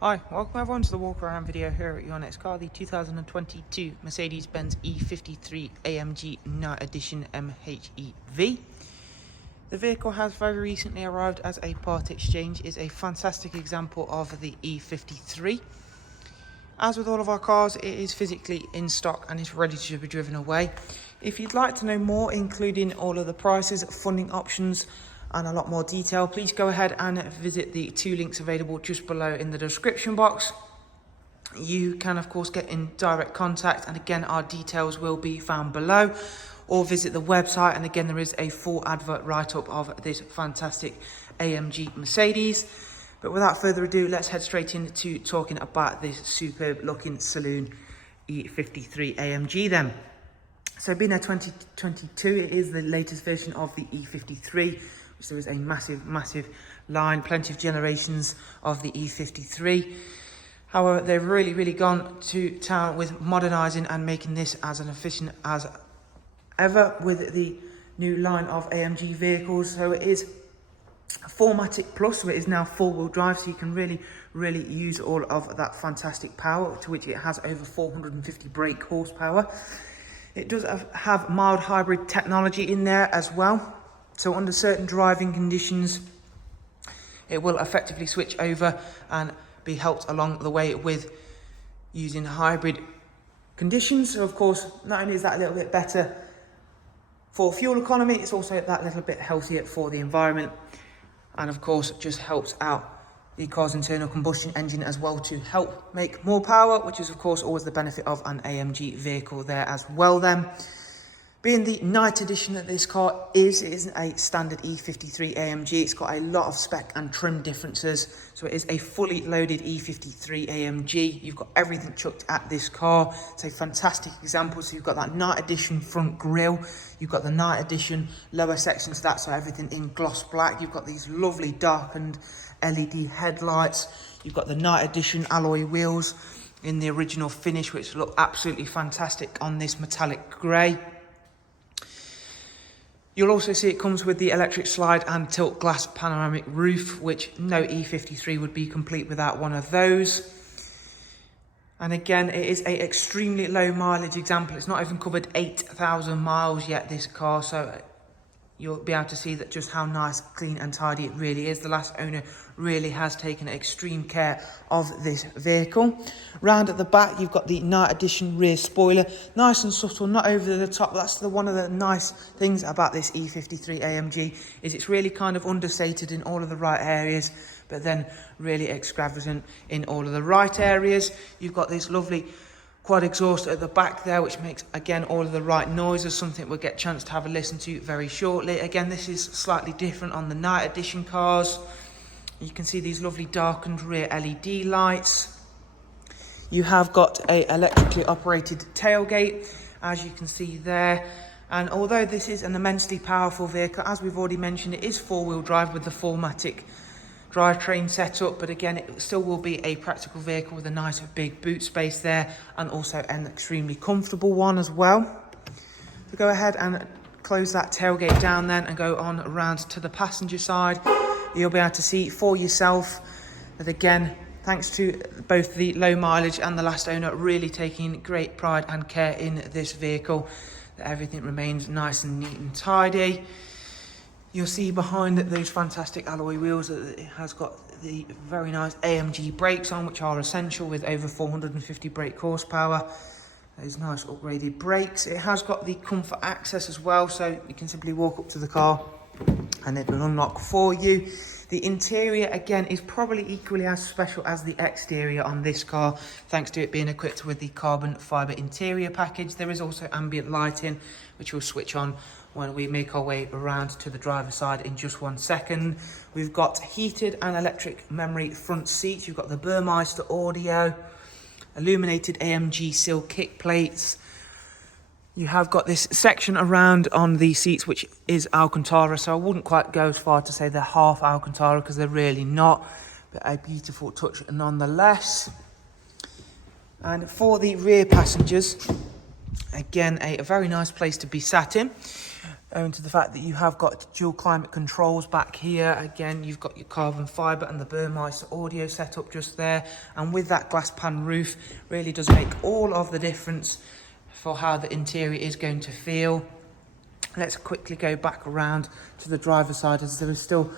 Hi, welcome everyone to the walk around video here at your next car, the 2022 Mercedes-Benz E53 AMG Night Edition MHEV. The vehicle has very recently arrived as a part exchange. Is a fantastic example of the E53. As with all of our cars, it is physically in stock and is ready to be driven away. If you'd like to know more, including all of the prices, funding options, and a lot more detail, please go ahead and visit the two links available just below in the description box. You can of course get in direct contact, and again our details will be found below, or visit the website, and again there is a full advert write-up of this fantastic AMG Mercedes. But without further ado, let's head straight into talking about this superb looking saloon E53 AMG then. So being a 2022, it is the latest version of the E53, which there is a massive line, plenty of generations of the E53. However, they've really gone to town with modernising and making this as efficient as ever with the new line of AMG vehicles. So it is 4MATIC Plus, so it is now four-wheel drive, so you can really use all of that fantastic power, to which it has over 450 brake horsepower. It does have mild hybrid technology in there as well. So under certain driving conditions, it will effectively switch over and be helped along the way with using hybrid conditions. So of course, not only is that a little bit better for fuel economy, it's also that little bit healthier for the environment. And of course, it just helps out the car's internal combustion engine as well to help make more power, which is of course always the benefit of an AMG vehicle there as well then. Being the night edition that this car is, it isn't a standard E53 AMG. It's got a lot of spec and trim differences. So it is a fully loaded E53 AMG. You've got everything chucked at this car. It's a fantastic example. So you've got that night edition front grille. You've got the night edition lower sections to that, so everything in gloss black. You've got these lovely darkened LED headlights. You've got the night edition alloy wheels in the original finish, which look absolutely fantastic on this metallic grey. You'll also see it comes with the electric slide and tilt glass panoramic roof, which no E53 would be complete without one of those. And again, it is a extremely low mileage example. It's not even covered 8,000 miles yet, this car, so you'll be able to see that just how nice, clean and tidy it really is. The last owner really has taken extreme care of this vehicle. Round at the back, you've got the night edition rear spoiler. Nice and subtle, not over the top. That's one of the nice things about this E53 AMG, is it's really kind of understated in all of the right areas, but then really extravagant in all of the right areas. You've got this lovely quad exhaust at the back there, which makes again all of the right noises, something we'll get a chance to have a listen to very shortly. Again, this is slightly different on the night edition cars. You can see these lovely darkened rear LED lights. You have got a electrically operated tailgate, as you can see there. And although this is an immensely powerful vehicle, as we've already mentioned, it is four-wheel drive with the 4MATIC drivetrain setup, but again it still will be a practical vehicle with a nice big boot space there, and also an extremely comfortable one as well. So go ahead and close that tailgate down then and go on around to the passenger side. You'll be able to see for yourself that again, thanks to both the low mileage and the last owner really taking great pride and care in this vehicle, that everything remains nice and neat and tidy. You'll see behind those fantastic alloy wheels that it has got the very nice AMG brakes on, which are essential with over 450 brake horsepower. Those nice upgraded brakes. It has got the comfort access as well, so you can simply walk up to the car and it will unlock for you. The interior again is probably equally as special as the exterior on this car, thanks to it being equipped with the carbon fibre interior package. There is also ambient lighting, which will switch on when we make our way around to the driver's side in just 1 second. We've got heated and electric memory front seats. You've got the Burmeister audio, illuminated AMG sill kick plates. You have got this section around on the seats, which is Alcantara, so I wouldn't quite go as far to say they're half Alcantara, because they're really not, but a beautiful touch nonetheless. And for the rear passengers, again, a very nice place to be sat in. owing to the fact that you have got dual climate controls back here. Again, you've got your carbon fibre and the Burmeister audio setup just there, and with that glass pan roof, really does make all of the difference for how the interior is going to feel. Let's quickly go back around to the driver's side, as there is still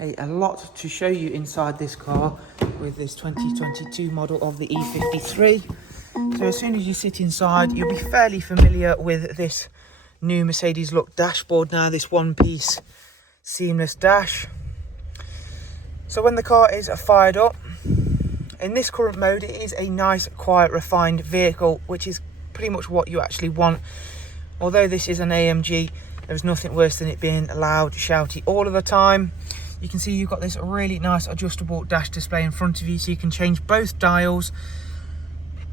a lot to show you inside this car with this 2022 model of the E53. So as soon as you sit inside, you'll be fairly familiar with this new Mercedes look dashboard now, this one-piece seamless dash. So when the car is fired up in this current mode, it is a nice, quiet, refined vehicle, which is pretty much what you actually want. Although this is an AMG, there's nothing worse than it being loud, shouty all of the time. You can see you've got this really nice adjustable dash display in front of you, so you can change both dials.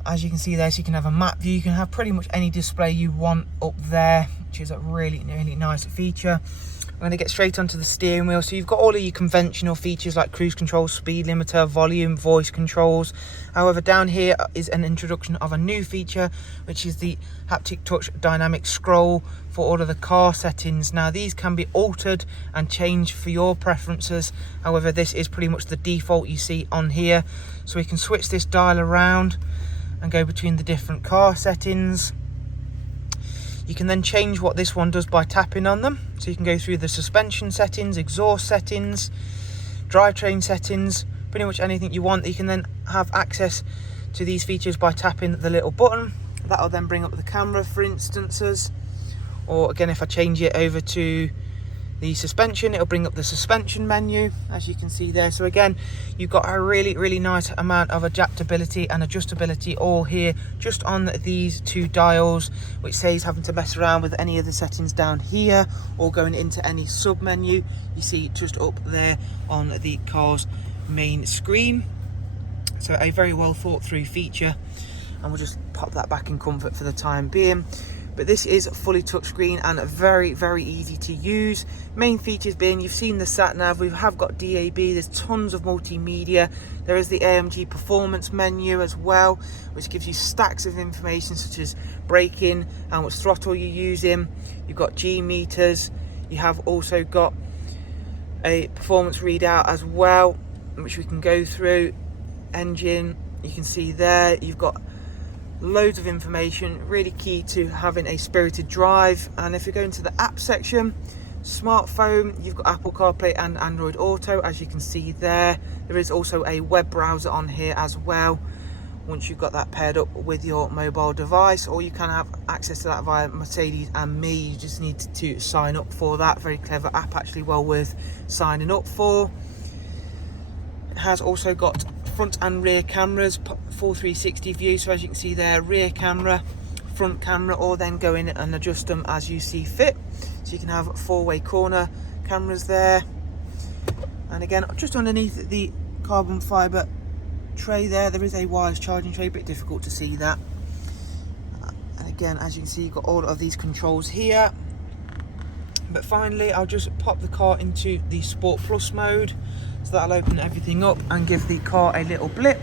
As you can see there, so you can have a map view, you can have pretty much any display you want up there, which is a really nice feature. I'm going to get straight onto the steering wheel. So you've got all of your conventional features like cruise control, speed limiter, volume, voice controls. However, down here is an introduction of a new feature, which is the haptic touch dynamic scroll for all of the car settings. Now, these can be altered and changed for your preferences. However, this is pretty much the default you see on here. So we can switch this dial around and go between the different car settings. You can then change what this one does by tapping on them. So you can go through the suspension settings, exhaust settings, drivetrain settings, pretty much anything you want. You can then have access to these features by tapping the little button. That'll then bring up the camera, for instances. Or again, if I change it over to the suspension, it'll bring up the suspension menu, as you can see there. So again, you've got a really nice amount of adaptability and adjustability all here just on these two dials, which saves having to mess around with any of the settings down here or going into any sub menu. You see just up there on the car's main screen. So a very well thought through feature, and we'll just pop that back in comfort for the time being. But this is fully touchscreen and very easy to use. Main features being, you've seen the sat nav, we have got DAB, there's tons of multimedia. There is the AMG performance menu as well, which gives you stacks of information such as braking, how much throttle you're using. You've got G meters. You have also got a performance readout as well, which we can go through. Engine, you can see there, you've got loads of information, really key to having a spirited drive. And if you go into the app section, smartphone, you've got Apple CarPlay and Android Auto, as you can see there. There is also a web browser on here as well, once you've got that paired up with your mobile device, or you can have access to that via Mercedes and Me. You just need to sign up for that. Very clever app, actually well worth signing up for. It has also got front and rear cameras, full 360 view. So as you can see there, rear camera, front camera, or then go in and adjust them as you see fit. So you can have four-way corner cameras there. And again, just underneath the carbon fibre tray there is a wireless charging tray, but difficult to see that. And again, as you can see, you've got all of these controls here. But finally, I'll just pop the car into the Sport Plus mode, so that'll open everything up and give the car a little blip.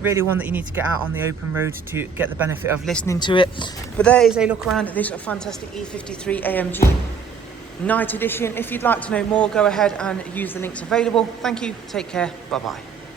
Really one that you need to get out on the open road to get the benefit of listening to it. But there is a look around at this fantastic E53 AMG Night Edition. If you'd like to know more, go ahead and use the links available. Thank you, take care, bye bye.